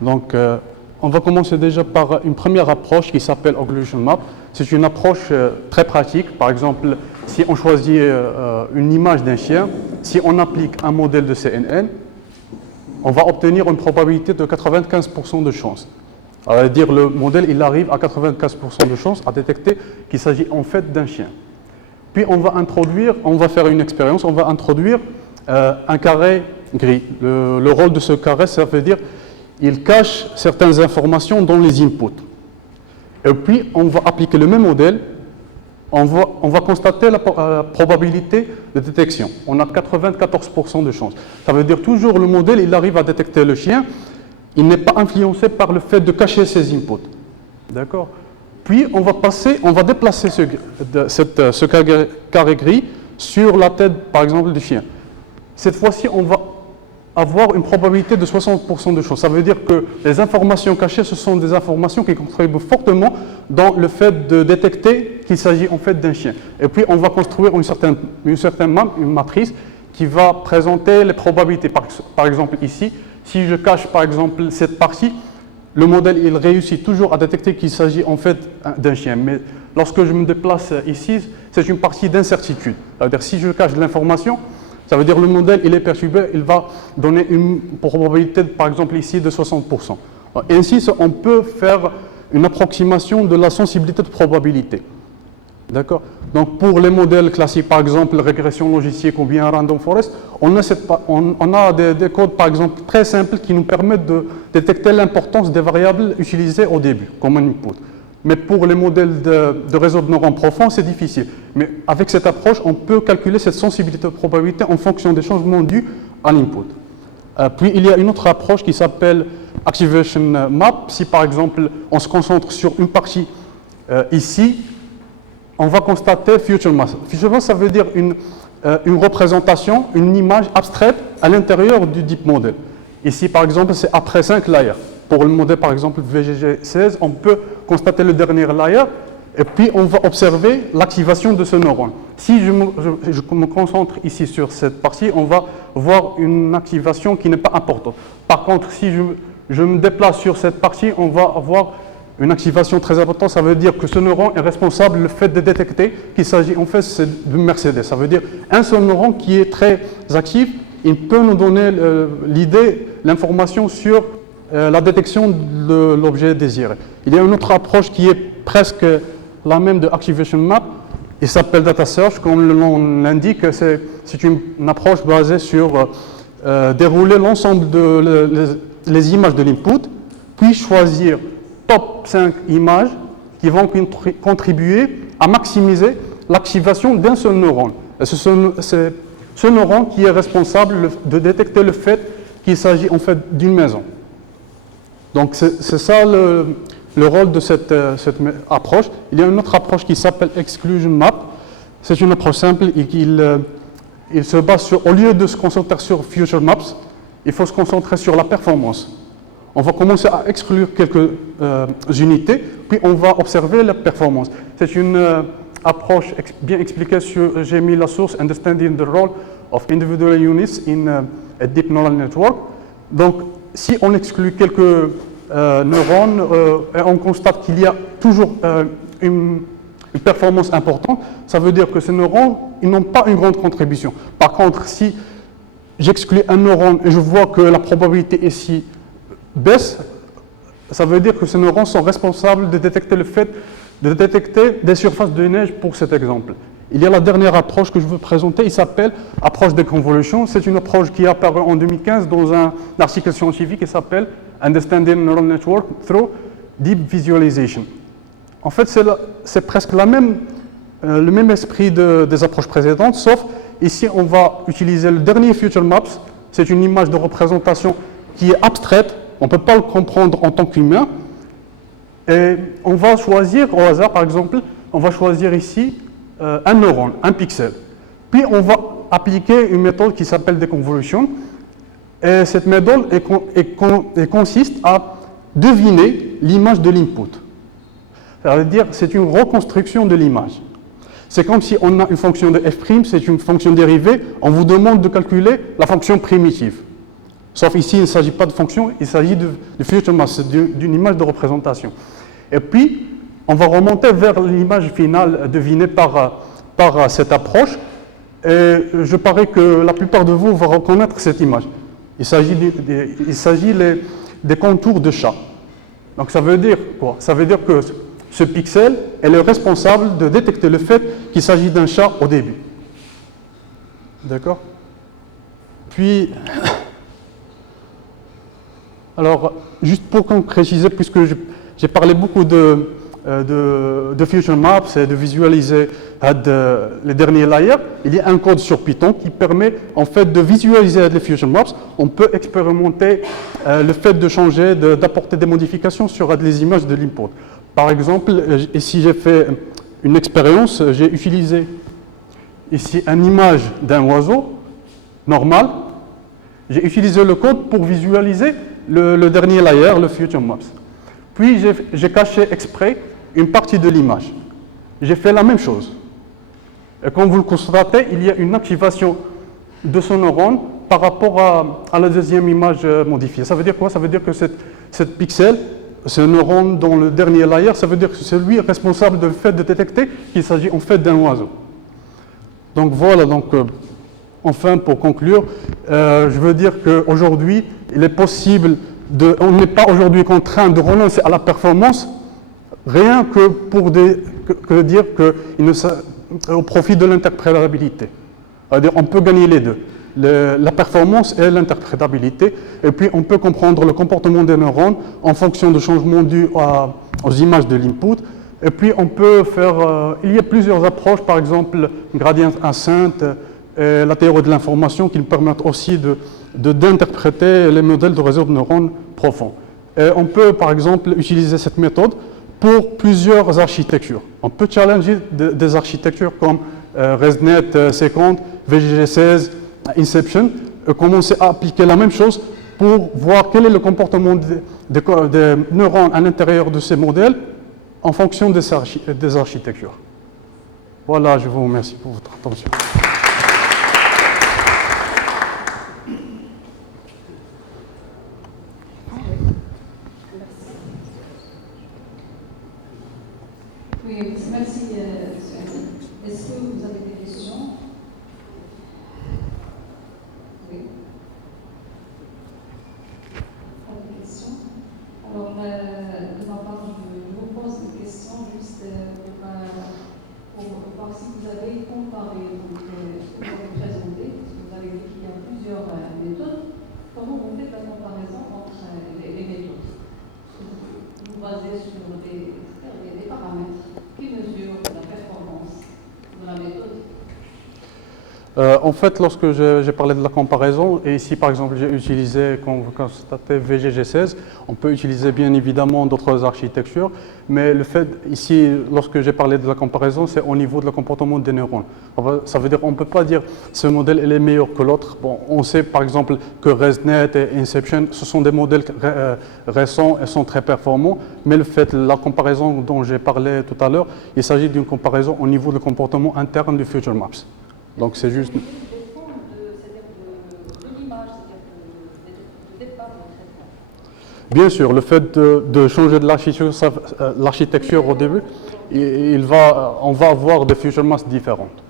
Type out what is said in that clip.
Donc, on va commencer déjà par une première approche qui s'appelle Occlusion Map. C'est une approche très pratique. Par exemple, si on choisit une image d'un chien, si on applique un modèle de CNN, on va obtenir une probabilité de 95% de chance. Ça veut dire le modèle, il arrive à 95% de chance à détecter qu'il s'agit en fait d'un chien. Puis on va faire une expérience, on va introduire un carré gris. Le rôle de ce carré, ça veut dire il cache certaines informations dans les inputs. Et puis on va appliquer le même modèle, on va constater la probabilité de détection. On a 94% de chance. Ça veut dire toujours le modèle, il arrive à détecter le chien, il n'est pas influencé par le fait de cacher ses inputs. D'accord ? Puis on va déplacer ce carré gris sur la tête, par exemple, du chien. Cette fois-ci, on va avoir une probabilité de 60% de chance. Ça veut dire que les informations cachées, ce sont des informations qui contribuent fortement dans le fait de détecter qu'il s'agit en fait d'un chien. Et puis on va construire une matrice qui va présenter les probabilités. Par exemple ici, si je cache par exemple cette partie, le modèle il réussit toujours à détecter qu'il s'agit en fait d'un chien. Mais lorsque je me déplace ici, c'est une partie d'incertitude. C'est-à-dire si je cache de l'information, ça veut dire que le modèle, il est perturbé, il va donner une probabilité, par exemple ici, de 60%. Et ainsi, on peut faire une approximation de la sensibilité de probabilité. D'accord ? Donc, pour les modèles classiques, par exemple, régression logistique ou bien random forest, on a des codes, par exemple, très simples qui nous permettent de détecter l'importance des variables utilisées au début, comme un input. Mais pour les modèles de réseau de neurones profonds, c'est difficile. Mais avec cette approche, on peut calculer cette sensibilité de probabilité en fonction des changements dus à l'input. Puis il y a une autre approche qui s'appelle Activation Map. Si par exemple, on se concentre sur une partie ici, on va constater Future Mass. Future Mass, ça veut dire une représentation, une image abstraite à l'intérieur du deep model. Ici, par exemple, c'est après 5 layers. Pour le modèle, par exemple, VGG16, on peut constater le dernier layer et puis on va observer l'activation de ce neurone. Si je me concentre ici sur cette partie, on va voir une activation qui n'est pas importante. Par contre, si je me déplace sur cette partie, on va avoir une activation très importante. Ça veut dire que ce neurone est responsable du fait de détecter qu'il s'agit en fait de Mercedes. Ça veut dire un seul neurone qui est très actif, il peut nous donner l'information sur la détection de l'objet désiré. Il y a une autre approche qui est presque la même de Activation Map. Il s'appelle Data Search. Comme le nom l'indique, c'est une approche basée sur dérouler l'ensemble des images de l'input, puis choisir top 5 images qui vont contribuer à maximiser l'activation d'un seul neurone. C'est ce neurone qui est responsable de détecter le fait qu'il s'agit en fait d'une maison. Donc c'est ça le rôle de cette approche. Il y a une autre approche qui s'appelle Exclusion Map. C'est une approche simple et il se base sur, au lieu de se concentrer sur Future Maps, il faut se concentrer sur la performance. On va commencer à exclure quelques unités, puis on va observer la performance. C'est une approche bien expliquée sur, j'ai mis la source Understanding the Role of Individual Units in a Deep Neural Network. Donc, si on exclut quelques neurones et on constate qu'il y a toujours une performance importante, ça veut dire que ces neurones ils n'ont pas une grande contribution. Par contre, si j'exclus un neurone et je vois que la probabilité ici baisse, ça veut dire que ces neurones sont responsables de détecter des surfaces de neige pour cet exemple. Il y a la dernière approche que je veux présenter, il s'appelle approche de convolution. C'est une approche qui est apparue en 2015 dans un article scientifique qui s'appelle Understanding Neural Network Through Deep Visualization. En fait, c'est presque le même esprit des approches précédentes, sauf ici on va utiliser le dernier Future Maps. C'est une image de représentation qui est abstraite, on ne peut pas le comprendre en tant qu'humain. Et on va choisir au hasard, par exemple, on va choisir ici un neurone, un pixel. Puis on va appliquer une méthode qui s'appelle déconvolution. Et cette méthode consiste à deviner l'image de l'input. C'est-à-dire c'est une reconstruction de l'image. C'est comme si on a une fonction de f', c'est une fonction dérivée, on vous demande de calculer la fonction primitive. Sauf ici, il ne s'agit pas de fonction, il s'agit de future map, c'est d'une image de représentation. Et puis, on va remonter vers l'image finale devinée par cette approche. Et je parie que la plupart de vous vont reconnaître cette image. Il s'agit des contours de chat. Donc ça veut dire quoi? Ça veut dire que ce pixel est le responsable de détecter le fait qu'il s'agit d'un chat au début. D'accord? Puis, alors, juste pour concrétiser, puisque j'ai parlé beaucoup de Future Maps et de visualiser les derniers layers, il y a un code sur Python qui permet en fait de visualiser les Future Maps. On peut expérimenter le fait de changer, d'apporter des modifications sur les images de l'input. Par exemple, ici j'ai fait une expérience, j'ai utilisé ici une image d'un oiseau normal. J'ai utilisé le code pour visualiser le dernier layer, le Future Maps. Puis j'ai caché exprès une partie de l'image. J'ai fait la même chose. Et comme vous le constatez, il y a une activation de ce neurone par rapport à la deuxième image modifiée. Ça veut dire quoi? Ça veut dire que cette pixel, ce neurone dans le dernier layer, ça veut dire que c'est lui responsable du fait de détecter qu'il s'agit en fait d'un oiseau. Donc voilà, enfin pour conclure, je veux dire qu'aujourd'hui, il est possible on n'est pas aujourd'hui contraint de renoncer à la performance, rien que pour dire au profit de l'interprétabilité. C'est-à-dire on peut gagner les deux, la performance et l'interprétabilité, et puis on peut comprendre le comportement des neurones en fonction de changements dus aux images de l'input, et puis on peut faire, il y a plusieurs approches, par exemple gradient ascent, et la théorie de l'information qui nous permettent aussi d'interpréter les modèles de réseau de neurones profonds. Et on peut par exemple utiliser cette méthode pour plusieurs architectures. On peut challenger des architectures comme ResNet 50, VGG16, Inception, et commencer à appliquer la même chose pour voir quel est le comportement des neurones à l'intérieur de ces modèles en fonction des architectures. Voilà, je vous remercie pour votre attention. Oui, merci, monsieur Hassan. Est-ce que vous avez des questions? Oui. Pas de questions? Alors, de ma part, je vous pose une question juste pour voir si vous avez comparé, donc, ce que vous avez présenté, parce que vous avez dit qu'il y a plusieurs méthodes. Comment vous faites la comparaison entre les méthodes? Vous vous basez sur des paramètres qui mesurent la performance de la méthode? En fait, lorsque j'ai parlé de la comparaison, et ici par exemple j'ai utilisé, comme vous constatez, VGG16, on peut utiliser bien évidemment d'autres architectures, mais le fait ici, lorsque j'ai parlé de la comparaison, c'est au niveau de le comportement des neurones. Ça veut dire qu'on ne peut pas dire ce modèle est meilleur que l'autre. Bon, on sait par exemple que ResNet et Inception, ce sont des modèles récents et sont très performants, mais le fait, la comparaison dont j'ai parlé tout à l'heure, il s'agit d'une comparaison au niveau du comportement interne du Future Maps. Donc c'est juste. De l'image, c'est-à-dire de départ de traitement. Bien sûr, le fait de changer de l'architecture au début, on va avoir des future maps différentes.